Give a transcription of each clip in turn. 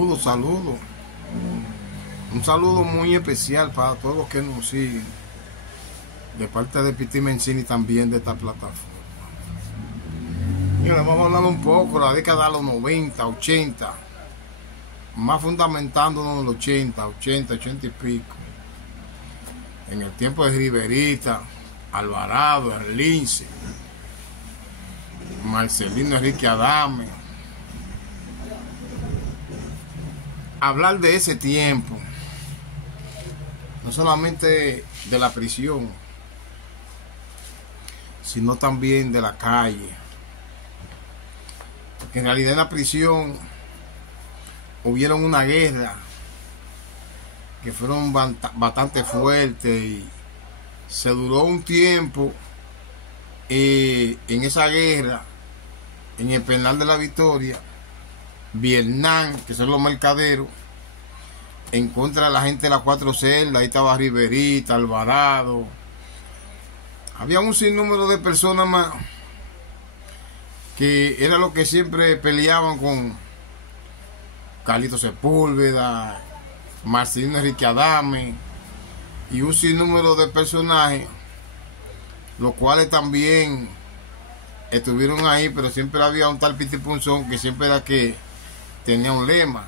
Saludos. Un saludo muy especial para todos los que nos siguen, de parte de Piti Mencini también de esta plataforma. Mira, vamos a hablar un poco de la década de los 90, 80, más fundamentándonos en los 80 y pico, en el tiempo de Riverita, Alvarado, el Lince, Marcelino Enrique Adame. Hablar de ese tiempo, no solamente de la prisión, sino también de la calle, porque en realidad en la prisión hubieron una guerra que fueron bastante fuertes y se duró un tiempo en esa guerra, en el penal de la Victoria, Vietnam, que son los mercaderos, en contra de la gente de las Cuatro Celdas. Ahí estaba Riverita, Alvarado, había un sinnúmero de personas más que era lo que siempre peleaban con Carlito Sepúlveda, Marcelino Enrique Adame y un sinnúmero de personajes, los cuales también estuvieron ahí, pero siempre había un tal Piti Punzón que siempre era que tenía un lema: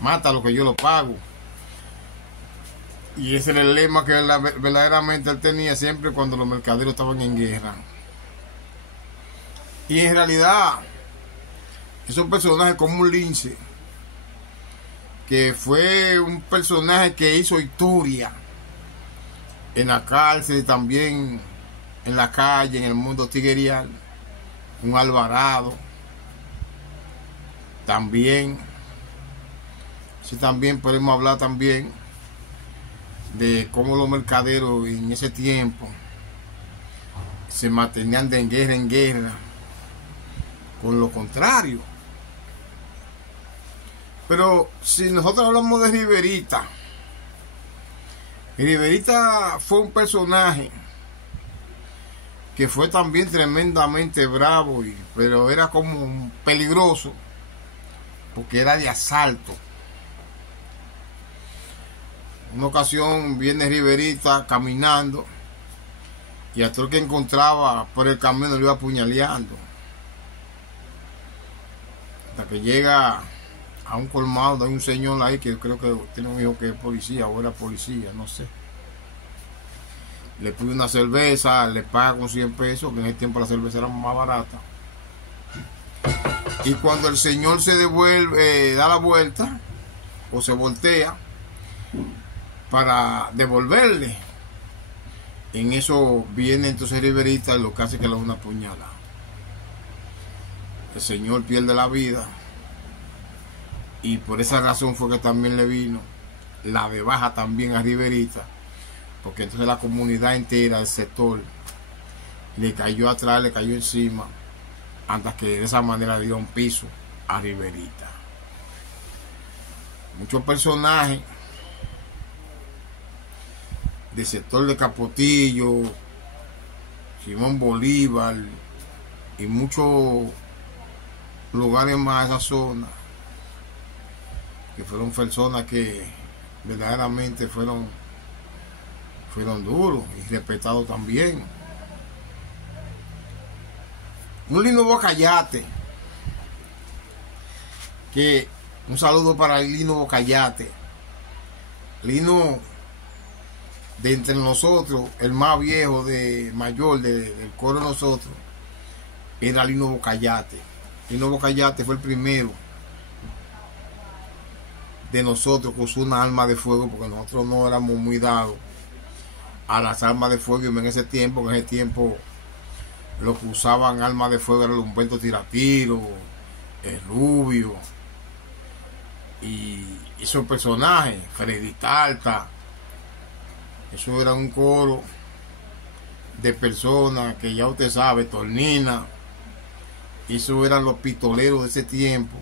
mata lo que yo lo pago. Y ese era el lema que verdaderamente él tenía siempre cuando los mercaderos estaban en guerra. Y en realidad, esos personajes como un Lince, que fue un personaje que hizo historia en la cárcel y también en la calle, en el mundo tiguerial, un Alvarado también. Sí, también podemos hablar también de cómo los mercaderos en ese tiempo se mantenían de guerra en guerra con lo contrario. Pero si nosotros hablamos de Riverita, Riverita fue un personaje que fue también tremendamente bravo, pero era como peligroso porque era de asalto. Una ocasión viene Riverita caminando y a todo el que encontraba por el camino lo iba apuñaleando, hasta que llega a un colmado. Hay un señor ahí que creo que tiene un hijo que es policía o era policía, no sé. Le pide una cerveza, le paga con 100 pesos, que en ese tiempo la cerveza era más barata. Y cuando el señor se devuelve, da la vuelta o se voltea para devolverle, en eso viene entonces Riverita y lo que hace es que le da una puñalada. El señor pierde la vida y por esa razón fue que también le vino la de baja también a Riverita, porque entonces la comunidad entera del sector le cayó atrás, le cayó encima, hasta que de esa manera le dio un piso a Riverita. Muchos personajes del sector de Capotillo, Simón Bolívar y muchos lugares más de esa zona, que fueron personas que verdaderamente fueron duros y respetados también. Un Lino Bocayate, que un saludo para el Lino Bocayate. Lino, de entre nosotros, el más viejo, mayor del coro de nosotros, era Lino Bocayate. Lino Bocayate fue el primero de nosotros que usó una arma de fuego, porque nosotros no éramos muy dados a las armas de fuego. Y en ese tiempo los que usaban armas de fuego eran el Humberto Tiratiro, el Rubio y esos personajes, Freddy Tarta. Eso era un coro de personas que ya usted sabe, Tornina. Eso eran los pistoleros de ese tiempo.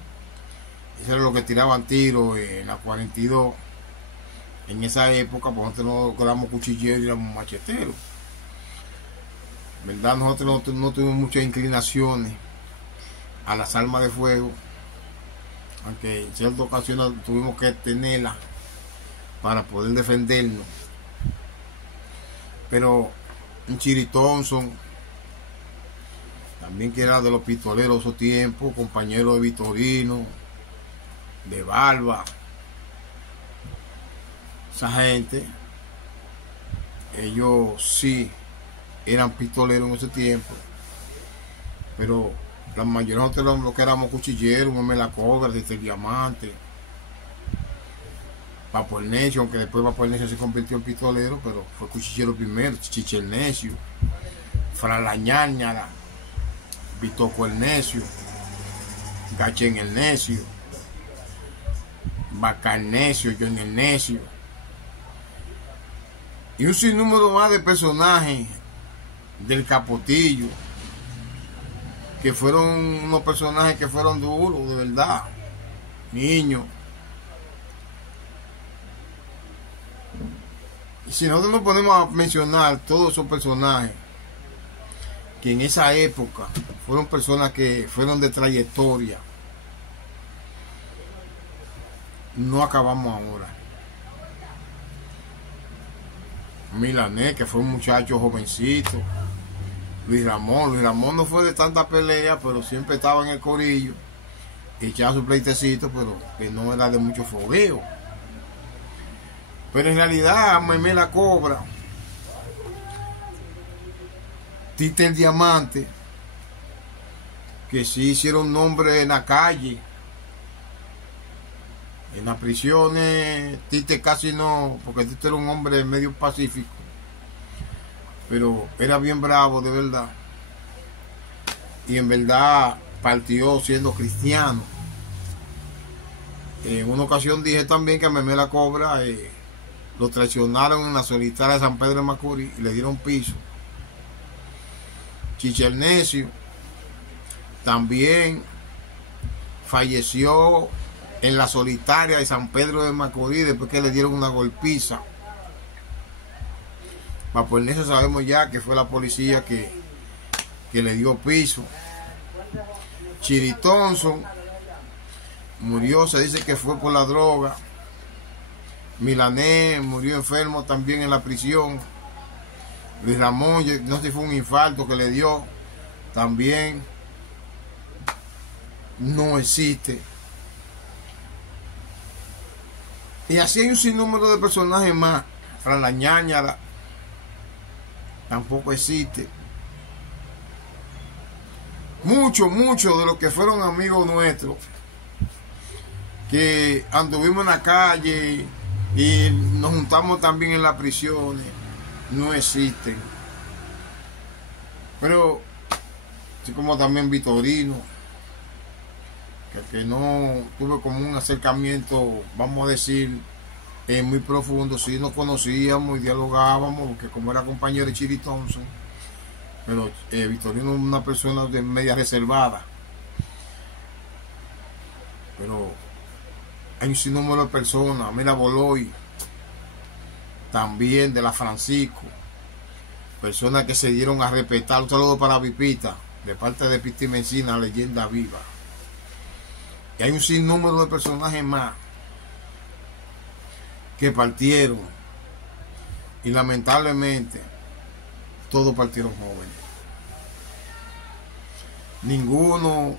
Eso era lo que tiraban tiros en la 42. En esa época, pues nosotros no éramos cuchilleros y éramos macheteros. ¿Verdad? Nosotros no tuvimos muchas inclinaciones a las armas de fuego, aunque en ciertas ocasiones tuvimos que tenerla para poder defendernos. Pero un Chiri Thompson, también que era de los pistoleros de esos tiempos, compañero de Vitorino, de Barba, esa gente, ellos sí eran pistoleros en ese tiempo, pero la mayoría de los que éramos cuchilleros, Meme la Cobra, el Diamante, Papo el Necio, aunque después Papo el Necio se convirtió en pistolero, pero fue cuchillero primero, Chiche el Necio, Fra la Ñañara, Bitoco el Necio, Gachén el Necio, Baca el Necio, Johnny el Necio, y un sinnúmero más de personajes del Capotillo, que fueron unos personajes que fueron duros, de verdad, niños. Y si nosotros nos ponemos a mencionar todos esos personajes que en esa época fueron personas que fueron de trayectoria, no acabamos ahora. Milanés, que fue un muchacho jovencito. Luis Ramón no fue de tanta pelea, pero siempre estaba en el corillo, echaba su pleitecito, pero que no era de mucho fogueo. Pero en realidad, Meme la Cobra, Tite el Diamante, que sí hicieron nombre en la calle, en las prisiones. Tite casi no, porque Tite era un hombre medio pacífico, pero era bien bravo de verdad, y en verdad partió siendo cristiano. En una ocasión dije también que a Meme la Cobra lo traicionaron en la solitaria de San Pedro de Macorís y le dieron piso. Chiche el Necio también falleció en la solitaria de San Pedro de Macorís después que le dieron una golpiza. Papo el Necio sabemos ya que fue la policía que le dio piso. Chiri Thompson murió, se dice que fue por la droga. Milanés murió enfermo también en la prisión. Luis Ramón, no sé si fue un infarto que le dio, también no existe. Y así hay un sinnúmero de personajes más. Fra la Ñañara tampoco existe. Muchos de los que fueron amigos nuestros, que anduvimos en la calle y nos juntamos también en las prisiones, no existen. Pero así como también Vitorino, que no tuve como un acercamiento, vamos a decir, muy profundo. Sí nos conocíamos y dialogábamos, porque como era compañero de Chiri Thompson, pero Vitorino es una persona de media reservada. Pero hay un sinnúmero de personas. Mira, Boloy, también de la Francisco, personas que se dieron a respetar. Un saludo para Vipita, de parte de Piti Mencina, leyenda viva. Y hay un sinnúmero de personajes más que partieron, y lamentablemente todos partieron jóvenes. Ninguno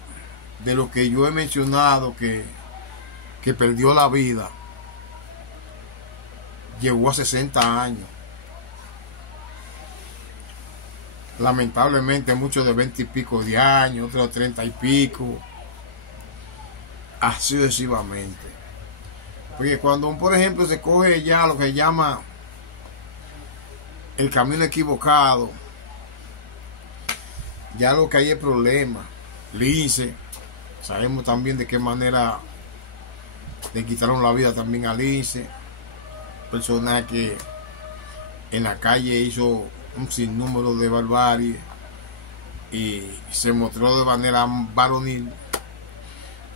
de los que yo he mencionado que perdió la vida llegó a 60 años. Lamentablemente muchos de 20 y pico de años, otros de 30 y pico, así sucesivamente. Porque cuando, por ejemplo, se coge ya lo que se llama el camino equivocado, ya lo que hay es problema. Lince, sabemos también de qué manera le quitaron la vida también a Lince, persona que en la calle hizo un sinnúmero de barbarie y se mostró de manera varonil,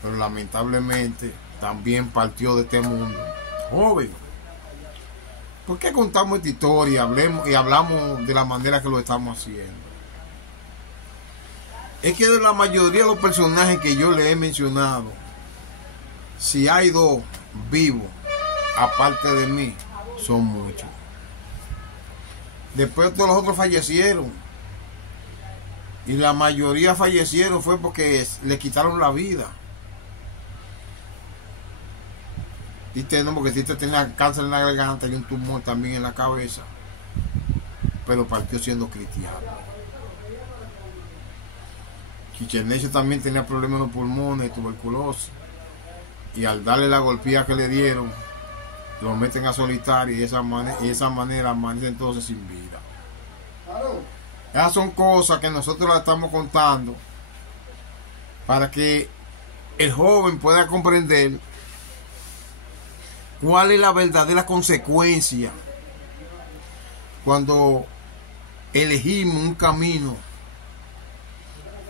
pero lamentablemente también partió de este mundo joven. ¿Por qué contamos esta historia y hablamos de la manera que lo estamos haciendo? Es que de la mayoría de los personajes que yo le he mencionado, Si hay dos vivos, aparte de mí, son muchos. Después todos los otros fallecieron. Y la mayoría fallecieron fue porque le quitaron la vida. Tite no, porque Tite tenía cáncer en la garganta y un tumor también en la cabeza. Pero partió siendo cristiano. Chicheneche también tenía problemas en los pulmones, tuberculosis. Y al darle la golpía que le dieron, lo meten a solitario y de esa manera amanece entonces sin vida. Esas son cosas que nosotros las estamos contando para que el joven pueda comprender cuál es la verdadera consecuencia cuando elegimos un camino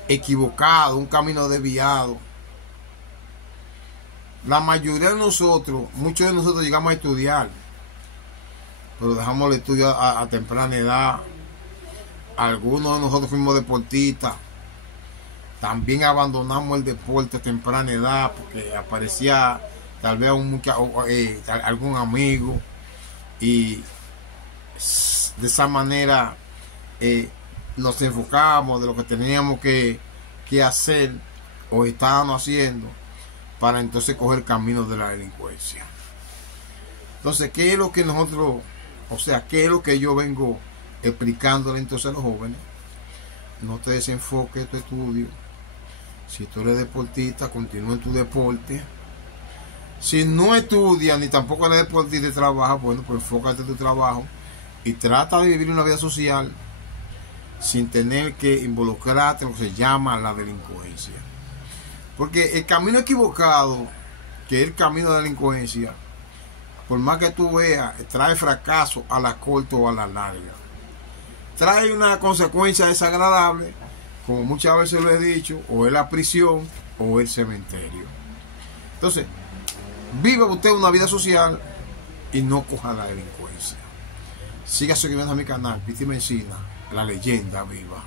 equivocado, un camino desviado. La mayoría de nosotros, muchos de nosotros llegamos a estudiar, pero dejamos el estudio a temprana edad. Algunos de nosotros fuimos deportistas, también abandonamos el deporte a temprana edad porque aparecía tal vez algún amigo y de esa manera nos enfocamos de lo que teníamos que hacer o estábamos haciendo para entonces coger el camino de la delincuencia. Entonces, ¿qué es lo que nosotros, qué es lo que yo vengo explicándole entonces a los jóvenes? No te desenfoques tu estudio. Si tú eres deportista, continúa en tu deporte. Si no estudias ni tampoco eres deportista y trabajas, bueno, pues enfócate en tu trabajo y trata de vivir una vida social sin tener que involucrarte en lo que se llama la delincuencia. Porque el camino equivocado, que es el camino de la delincuencia, por más que tú veas, trae fracaso a la corta o a la larga. Trae una consecuencia desagradable, como muchas veces lo he dicho, o es la prisión o el cementerio. Entonces, viva usted una vida social y no coja la delincuencia. Siga suscribiendo a mi canal, Piti Mencina, la leyenda viva.